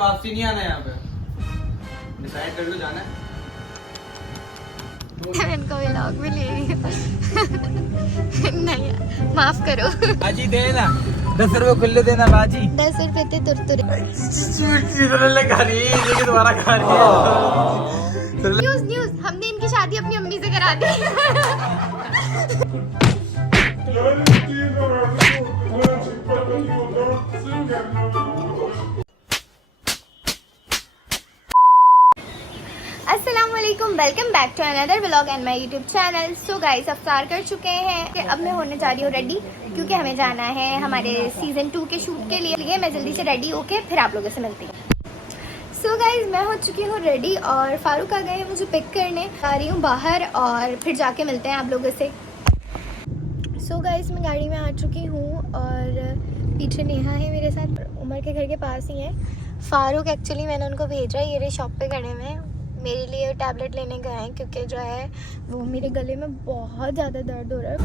वापसी नहीं आना यहाँ पे। डिसाइड कर लो जाना है। इनको व्लॉग में ले रही हूँ। नहीं माफ करो। बाजी देना 10 रुपए खुले देना बाजी। 10 रुपए थे तुरतुरे। खा रही है दोबारा खा रही है। न्यूज़ हमने इनकी शादी अपनी अम्मी से करा दी। अस्सलामुअलैकुम, welcome back to another vlog and my YouTube channel. So guys, अफ्तार कर चुके हैं कि अब मैं होने जा रही हूँ रेडी, क्योंकि हमें जाना है हमारे सीजन 2 के शूट के लिए। मैं जल्दी से रेडी होके फिर आप लोगों से मिलती हूँ। सो गाइस, मैं हो चुकी हूँ रेडी और फारूक आ गए हैं मुझे पिक करने। आ रही हूँ बाहर और फिर जाके मिलते हैं आप लोगों से। सो गाइस, मैं गाड़ी में आ चुकी हूँ और पीछे नेहा है मेरे साथ, उमर के घर के पास ही है। फारूक एक्चुअली मैंने उनको भेजा, ये शॉप पे खड़े हुए हैं, मेरे लिए टैबलेट लेने गए हैं, क्योंकि जो है वो मेरे गले में बहुत ज़्यादा दर्द हो रहा है।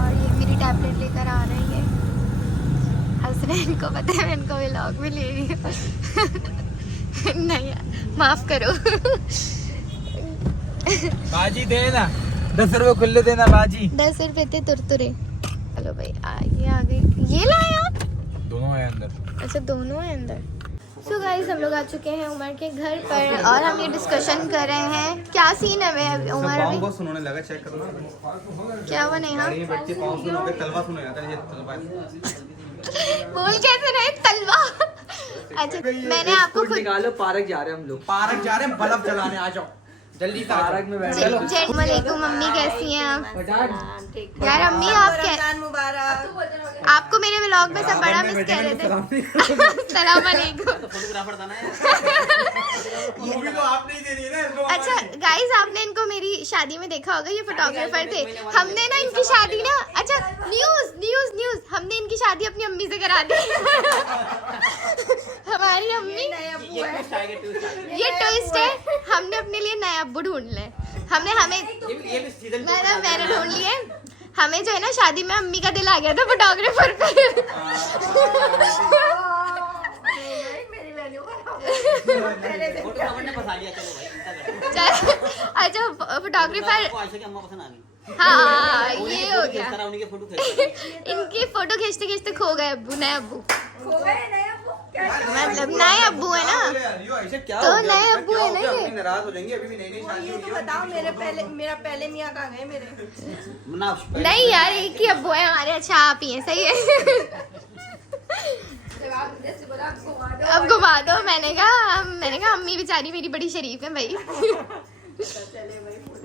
और ये मेरी टैबलेट लेकर आ रही है। हंस रहे हैं, इनको पता है मैं इनको व्लॉग में ले रही हूँ। नहीं माफ़ करो। बाजी देना 10 रुपए खुले देना बाजी। 10 रुपए थे तुरतुरे। चलो भाई, ये आ गई। ये लाए आप? दोनों है अंदर। अच्छा, दोनों है अंदर। सो गाइस, हम लोग आ चुके हैं उमर के घर पर और हम ये डिस्कशन कर रहे हैं क्या सीन है वे उमर अभी। बहुत सुनने लगा, चेक करो ना। क्या वो नहीं हाँ बैठ के पाँव सुनोगे, तलवा सुनो जाता है, ये तलवा। बोल कैसे रहे तलवा। अच्छा, मैंने आपको खुद निकालो, पार्क जा रहे हैं हम लोग। पार्क जा रहे हैं, बल्ब जलाने आ जाओ जल्दी। पार्क में बैठ चलो। वालेकुम, मम्मी कैसी हैं आप? यार अम्मी, आप आपको मेरे व्लॉग में सब बड़ा मिस कर रहे थे। सलाम वालेकुम। फोटोग्राफर था ना यार। मूवी तो आप नहीं दे रही है ना। अच्छा गाइस, आपने इनको मेरी शादी में देखा होगा, ये फोटोग्राफर थे। हमने ना इनकी शादी ना, अच्छा न्यूज़ हमने इनकी शादी अपनी अम्मी से करा दी। हमारी अम्मी, ये ट्विस्ट है, हमने अपने लिए नया अब्बू ढूंढ ले। मैंने ढूंढ लिए। हमें जो है ना शादी में अम्मी का दिल आ गया था फोटोग्राफर पे। अच्छा फोटोग्राफर, हाँ ये हो गया। इनकी फोटो खींचते खींचते खो गए अब्बू, नए अब्बू। मतलब नए अब्बू है ना, तो नए अब्बू है ना ये। नाराज हो जाएंगे, अभी भी नई शादी हुई है। बताओ, मेरा पहले मियां कहाँ गए मेरे? नहीं यार, एक ही अब्बू है हमारे। अच्छा आप ही हैं, सही है। अब घुमा दो। मैंने कहा अम्मी बेचारी मेरी बड़ी शरीफ है भाई।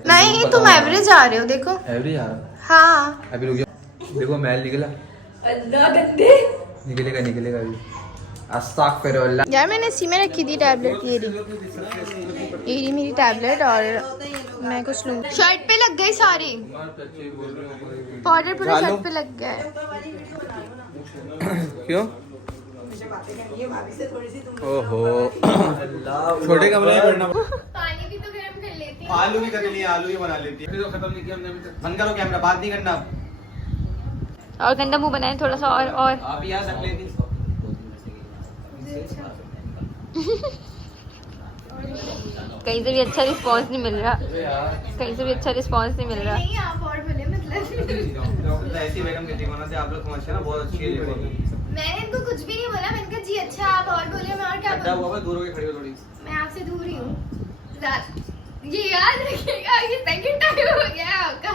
नहीं, तुम एवरेज आ रहे हो, देखो एवरेज आ रहा। हाँ अभी रुक जाओ, देखो मैल निकला। निकलेगा अभी। अस्तगफिरुल्लाह। यार, मैंने इसी में रखी थी टैबलेट। ये रही मेरी टैबलेट और मैं कुछ लूँगी। शर्ट पे लग गई सारी, पाउडर पूरा शर्ट पे लग गया है। क्यों? ओहो, छोटे कमरे में पड़ना। पानी भी तो गर्म कर लेती हूँ। आलू भी कर लिया, आलू ही बना लेती है। तो खत्म नहीं किया हमने अभी तक। बंद करो कैमरा, बात नहीं करना। और गंदा मुंह बनाए थोड़ा सा और आप ही आ सकते हैं। कहीं से भी अच्छा रिस्पांस नहीं मिल रहा। नहीं, आप और बोले मतलब। ऐसी बेगम के जीवन से आप लोग समझते हैं ना, बहुत अच्छी है। मैंने इनको कुछ भी नहीं बोला। मैंने कहा जी अच्छा, आप और बोले, मैं और क्या बोलूं? हुआ दूर होके खड़ी हो थोड़ी। मैं आपसे दूर ही हूँ। ये याद रखिएगा, ये सेकंड टाइम हो गया है आपका।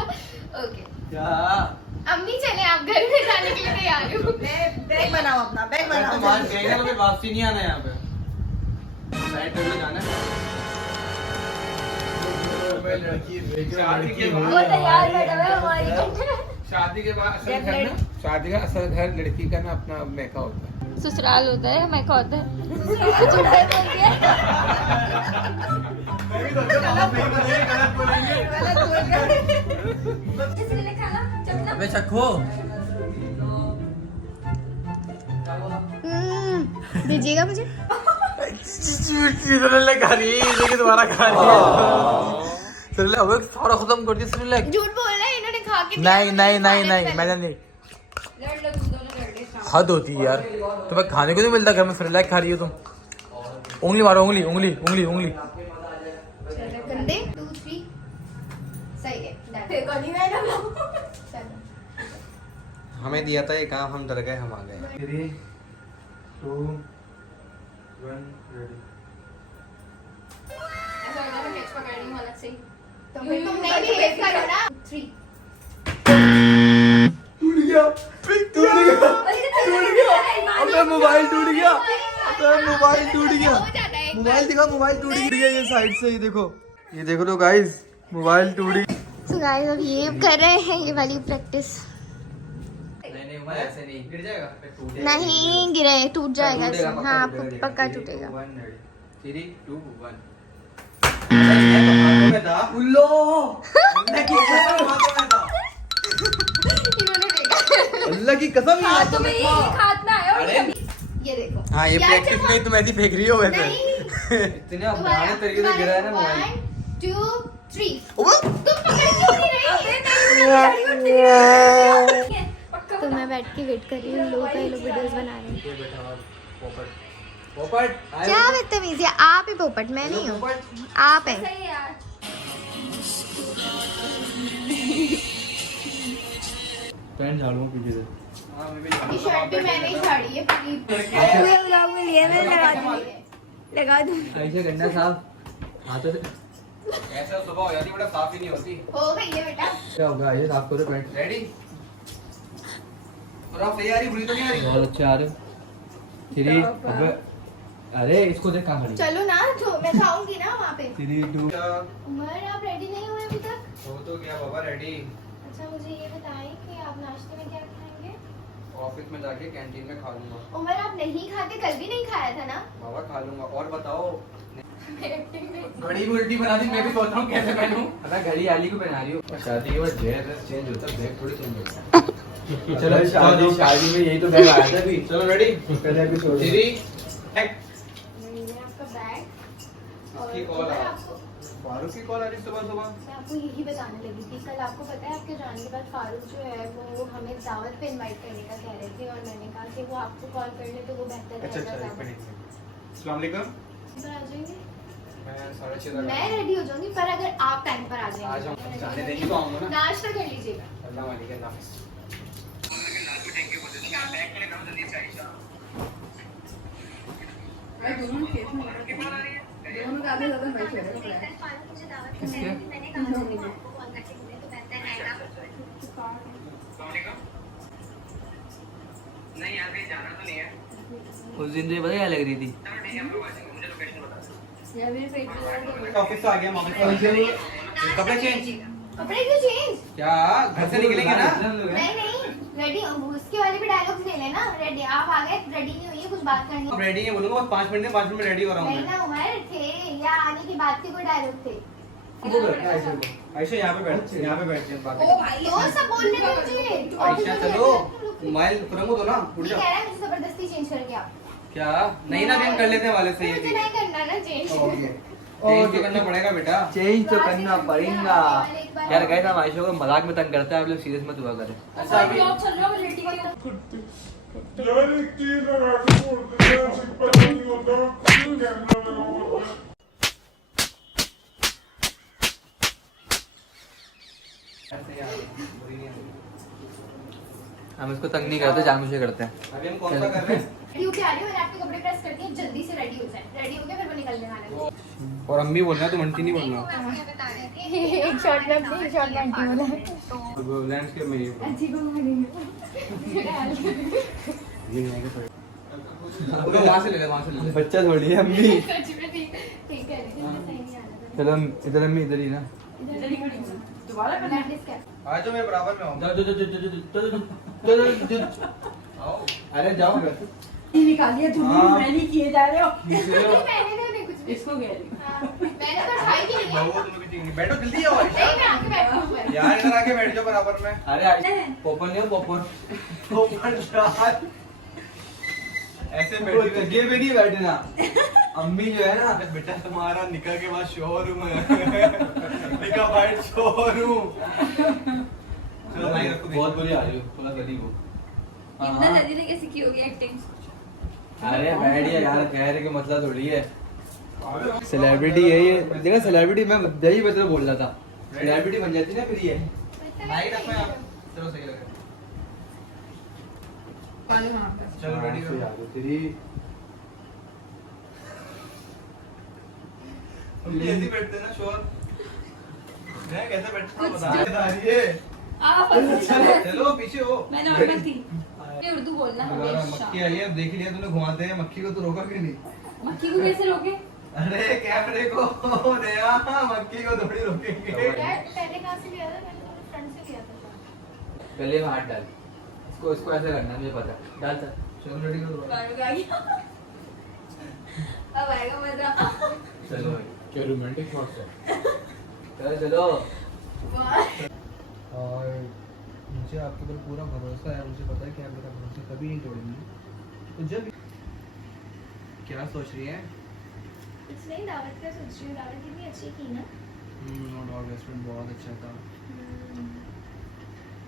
ओके क्या? अम्मी चले, आप घर में जाने के लिए तैयार हो? बैग बनाओ, अपना बैग बनाओ। वापसी नहीं आना यहाँ पे। साइड कर लो, जाना है। वो तैयार बैठा हुआ है हमारी। शादी के बाद शादी का असल घर लड़की का ना अपना मैका होता है। ससुराल होता है, मैं होता है। अबे चखो। दीजिएगा मुझे। खा रही है, दोबारा खा रही है। थोड़ा खत्म कर दी। झूठ बोल रहा है, इन्होंने खा के नहीं, मैंने नहीं। हद होती है यार, तुम्हें खाने को नहीं मिलता घर में, फिर खा रही हो तुम। उंगली मारो, उंगली उंगली उंगली उंगली। गंदे 2 3 सही है। चलो हमें दिया था ये काम, हम डर गए, हम आ गए। 3 2 1 रेडी। ऐसा होता है कैच पकड़ रही हूं अलग से ही, तो फिर तुम नहीं बिहेव करो ना। 3 टूट गया, अबे मोबाइल टूट गया, अबे मोबाइल टूट गया। हो जाता है एक मोबाइल दिखा, मोबाइल टूट गया ये साइड से। ये देखो, ये देखो लो गाइस, मोबाइल टूट गई। सो गाइस अब ये कर रहे हैं ये वाली प्रैक्टिस। नहीं उमर ऐसे नहीं गिर जाएगा, फिर टूटेगा। नहीं गिरे, टूट जाएगा टूटेगा, इससे। पक्का हाँ टूटेगा। पक्का 3 टूटेगा। 2 1 रेडी। 3 2 1। हाथों में था उल्लो, अंदर की कसम, हाथों में था। इन्होंने देखा। अल्लाह की कसम। हाथों में ये हाथ ना आया। अरे ये देखो। हाँ ये यार प्रैक्टिस जब नहीं, तुम ऐसी फेंक रही हो वैसे। नहीं इतने पुराने तरीके से गिरा है ना मोबाइल। 1 2 3 तुम पकड़ क्यों नहीं रही? तो मैं बैठ के वेट कर रही हूँ, लोग कई लोग वीडियोस बना रहे हैं। ये बेटा पोपट, पोपट आए क्या हो? बदतमीजी है, आप ही पोपट, मैं नहीं हूँ, पोपट। आप हैं। पैंट झाड़ू पीछे से। हाँ मैं भी ये शर्ट भी मैंने ही झाड़ी है पूरी। लगा दूँ। ऐसे करना साहब, हाथों से। ऐसा सुबह हो जाती, बड़ा साफ ही नहीं होती। हो गई है बेटा। क्या होगा, ये साफ करो पैंट। रेडी? और आप सही आ रही, बुरी तो नहीं आ रही? बहुत अच्छे आ रहे हो। 3 अबे अरे इसको देख कहाँ खड़ी है। चलो ना, तो मैं जाऊंगी ना वहाँ पे। 3 2 उमर आप रेडी नहीं हुए अभी तक? हो तो क्या बाबा रेडी? अच्छा मुझे ये बताएं कि आप नाश्ते में क्या खाएंगे? ऑफिस में जाके कैंटीन में खा लूंगा। उमर आप नहीं खाते, कल भी नहीं खाया था ना? बाबा खा लूंगा। और बताओ, एक्टिंग में घड़ी उल्टी बना दी, मैं भी सोच रहा हूँ कैसे पहनूं। अरे घड़ी आली को पहना रही हूँ। शादी के बाद ड्रेस चेंज होता है, बैग थोड़ी चेंज होता है। चलो शादी में यही तो बैग आया था अभी। चलो रेडी? पहले एपिसोड 3 ये आपका बैग। और इसकी कॉल उमर, आ- आपको फारूक की कॉल आ रही सुबह सुबह। मैं आपको यही बताने लगी थी, कल आपको पता है आपके जाने के बाद फारूक जो है वो हमें दावत पे इनवाइट करने का कह रहे थे, और मैंने कहा कि वो आपको कॉल कर ले तो वो बेहतर अच्छा अच्छा, रहेगा। एक मिनट। अस्सलाम वालेकुम। पर आ जाएंगे, मैं 6:30 मैं रेडी हो जाऊंगी, पर अगर आप टाइम पर आ आ जाएंगे जाऊंगा, जाने देंगे तो आऊंगा ना। नाश्ता कर लीजिएगा। अल्लाह वालेकुम, अल्लाह हाफिज़। उस दिन तो पता क्या लग रही थी। ऑफिस से आ गया, ऑफिस से कपड़े चेंज। कपड़े क्यों चेंज? क्या घर से निकलेंगे ना? नहीं नहीं, रेडी उसके वाले भी डायलॉग्स ले लेना। रेडी आप आ गए, रेडी नहीं हुई है, कुछ बात करनी अब है। रेडी है, बोलूंगा बस 5 मिनट में, 5 मिनट में रेडी हो रहा हूँ नहीं मैं। ना उमर थे, या आने की बात के कोई डायलॉग थे। आयशा यहाँ पे बैठ, यहाँ पे बैठ जा, बात तो सब बोलने दो मुझे। आयशा चलो, मोबाइल खुरंगो दो ना, उठ ये जा। कह रहा है मुझे जबरदस्ती चेंज करके आप। क्या नहीं ना, हम कर लेते हैं वाले से। मुझे नहीं करना ना चेंज। चेंज तो करना पड़ेगा बेटा। चेंज तो करना पड़ेगा यार। गाइस हम आयशा को मजाक में तंग करते हैं, आप लोग सीरियस मत हुआ करें। अच्छा अभी हम इसको तंग नहीं करते, जानबूझ के करते हैं। अभी हम कौन सा कर रहे हैं? रेडी होके आ रही हूँ, मैंने आपके कपड़े प्रेस कर दिए, जल्दी से रेडी हो जाए। रेडी हो गए फिर वो निकलने वाले हैं। और अम्मी बोलना है, तुम आंटी नहीं बोलना। एक शॉट में अपनी, एक शॉट में आंटी बोला। लैंडस्केप में ये अच्छी को मारेंगे। वहां से ले ले, वहां से ले ले। बच्चा थोड़ी है अम्मी। सच में ठीक है, ठीक है, लेकिन मुझे सही नहीं आ रहा था। चलो हम इधर, अम्मी इधर ही ना। इधर ही खड़ी हूँ। दोबारा करना है क्या? आज तो मेरे बराबर में आओ। आओ। अरे जाओ। निकालिए हाँ। मैं नहीं किए जा रहे हो। नहीं, मैंने तो नहीं कुछ भी। इसको कह रही हूँ। हाँ, मैंने तो ट्राई भी नहीं है। बहु तुम्हें किसी नहीं। बैठो जल्दी आओ आयशा। नहीं, मैं आके बैठी हूँ ऊपर। यार इधर आके बैठ जाओ बराबर में। अरे पॉपकॉर्न नहीं हो, पॉपकॉर्न। ऐसे वो बैठी जगह पे नहीं बैठना। अम्मी जो है ना, बेटा तुम्हारा निकाह के बाद शोरूम है। निकाह वाइट शोरूम। चलो भाई रखो। बहुत बुरी आ रही हो, थोड़ा गरीब हो। इतना जल्दी ने कैसे की होगी एक्टिंग? अरे बैठ यार, कह रहे कि मतलब थोड़ी है। सेलिब्रिटी है ये, देखा सेलिब्रिटी मैं यही बता बोल रहा था, सेलिब्रिटी बन जाती ना फिर ये। लाइट अपने आप चलो सही लगा। चलो रेडी करो तेरी हम कैसे बैठते हैं ना शोर मैं कैसे बैठता हूं बता रही है। चलो पीछे हो। मैं नॉर्मल थी। ये उर्दू बोलना दोबारा हमेशा। मक्खी आई है, देख लिया तूने, घुमाते हैं मक्खी को, तो रोका क्यों नहीं? मक्खी को कैसे रोके? अरे कैमरे को नया, मक्खी को थोड़ी रोकेंगे। पहले कहाँ से लिया था? मैंने तो फ्रंट से लिया था। पहले में हाथ डाल, इसको ऐसे करना मुझे पता, डाल सर। चलो रेडी करो। अब आएगा मजा। चलो क्या रोमांटिक शॉट्स है। चलो चलो। और मुझे आपके ऊपर पूरा भरोसा है, मुझे पता है कि आप मेरा भरोसा कभी नहीं तोड़ेंगे। तो जब क्या सोच रही है? कुछ नहीं, दावत का सोच रही हूँ। दावत कितनी अच्छी की ना। और रेस्टोरेंट बहुत अच्छा था।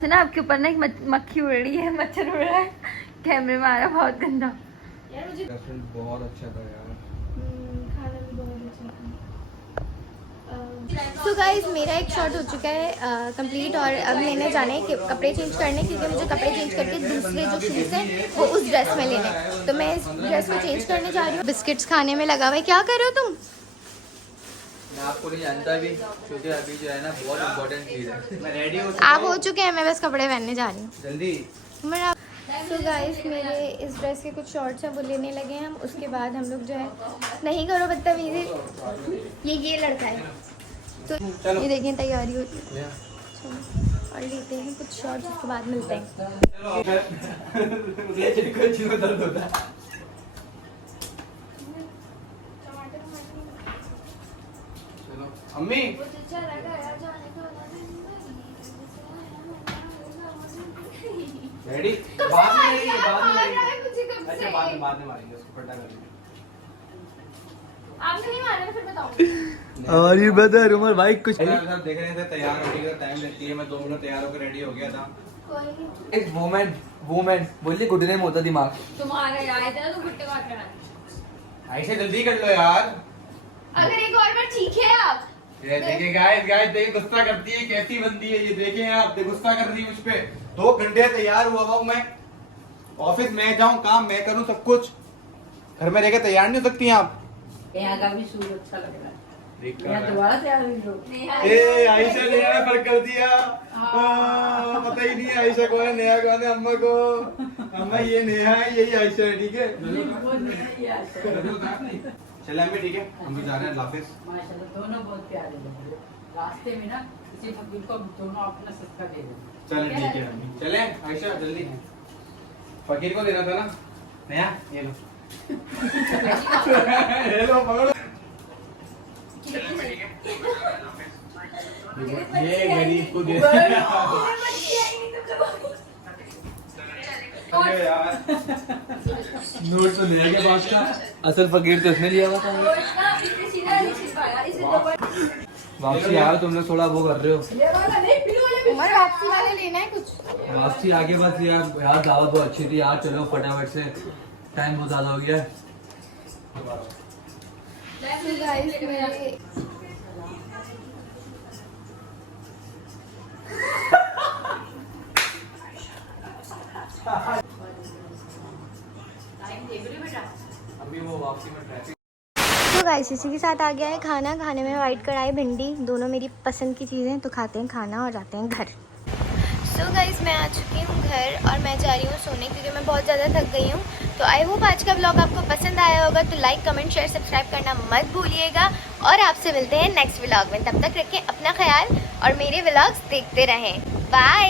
तो ना आपके ऊपर ना एक मक्खी उड़ रही है, मच्छर उड़ रहा है, कैमरे में आ रहा है, बहुत गंदा यार। मुझे रेस्टोरेंट बहुत अच्छा था यार। खाना भी बहुत अच्छा था। तो गाइज मेरा एक शॉट हो चुका है कंप्लीट, और अब मैंने जाना है कि कपड़े चेंज करने, क्योंकि मुझे कपड़े चेंज करके दूसरे जो शूज़ हैं वो उस ड्रेस में लेने हैं। तो मैं इस ड्रेस को चेंज करने जा रही हूँ। बिस्किट्स खाने में लगा हुआ है। क्या कर रहे हो तुम? मैं आपको नहीं जानता भी, क्योंकि अभी जो है ना बहुत इम्पोर्टेंट चीज़ है। मैं रेडी हूँ। आप हो चुके हैं, मैं बस कपड़े पहनने जा रही हूँ। जल्दी। मेरा तो गाइस मेरे इस ड्रेस के कुछ शॉर्ट्स हैं वो लेने लगे हैं हम। उसके बाद हम लोग जो है, नहीं करो बदतमीजी, ये लड़का है। तो ये देखें तैयारी होती है। चलो और लेते हैं कुछ शॉर्ट्स, उसके बाद मिलते हैं। दर्द होता है। चलो अम्मी रेडी? बाद में नहीं, बाद में नहीं। अच्छा बाद में मारेंगे उसको, फटा करेंगे। आपने नहीं मारा, फिर बताऊं। और ये बता उमर भाई कुछ सब देख रहे थे, तैयार होने का टाइम लगती है। मैं 2 मिनट तैयार होकर रेडी हो गया था। एक वोमेंट बोलिए गुड नेम होता दिमाग। तुम्हारे आए थे ना, तुम गुट्टे मार कर ऐसे जल्दी कर लो यार। अगर एक और बार चीखे आप। ये देखिए गाइस देखिए गुस्सा करती है, कैसी बंदी है ये। देखें आप, गुस्सा कर रही है मुझ पे। 2 घंटे तैयार हुआ हूँ मैं, ऑफिस में जाऊँ, काम मैं करूँ, सब कुछ। घर में रहकर तैयार नहीं हो सकती आप। यहाँ का भी सूट अच्छा लग रहा है। यहाँ दोबारा तैयार हुई लोग। ए आयशा ने यार फर्क कर दिया। पता ही नहीं आयशा कौन है, नेहा कौन है। अम्मा को, अम्मा ये नेहा है, यही आयशा है, ठीक है। चले अम्मी, ठीक है, हम तो जा रहे हैं ऑफिस। माशाल्लाह दोनों बहुत प्यारे लग रहे हैं। रास्ते में ना किसी फकीर को दोनों अपना सदका दे देंगे। चले ठीक है, चले आयशा जल्दी। फकीर को देना था ना। नेहा ये लो। ये लो पकड़ो। ये गरीब को दे यार। नोट तो ले गया बात का, असल फकीर तो इसने लिया हुआ था। वापसी आया तुम लोग, थोड़ा वो कर रहे हो। उमर वापसी वाले लेना है कुछ? वापसी आगे बस यार दावत बहुत अच्छी थी यार। चलो फटाफट से, टाइम बहुत ज्यादा हो गया। तो गाइस मेरे अभी वो वापसी में ट्रैफिक। तो गाइस इसी के साथ आ गया है खाना। खाने में वाइट कढ़ाई, भिंडी, दोनों मेरी पसंद की चीज़ें। तो खाते हैं खाना और जाते हैं घर। सो गाइस मैं आ चुकी हूँ घर और मैं जा रही हूँ सोने, क्योंकि मैं बहुत ज़्यादा थक गई हूँ। तो आई होप आज का व्लॉग आपको पसंद आया होगा। तो लाइक, कमेंट, शेयर, सब्सक्राइब करना मत भूलिएगा। और आपसे मिलते हैं नेक्स्ट व्लॉग में। तब तक रखें अपना ख्याल और मेरे व्लॉग्स देखते रहें। बाय।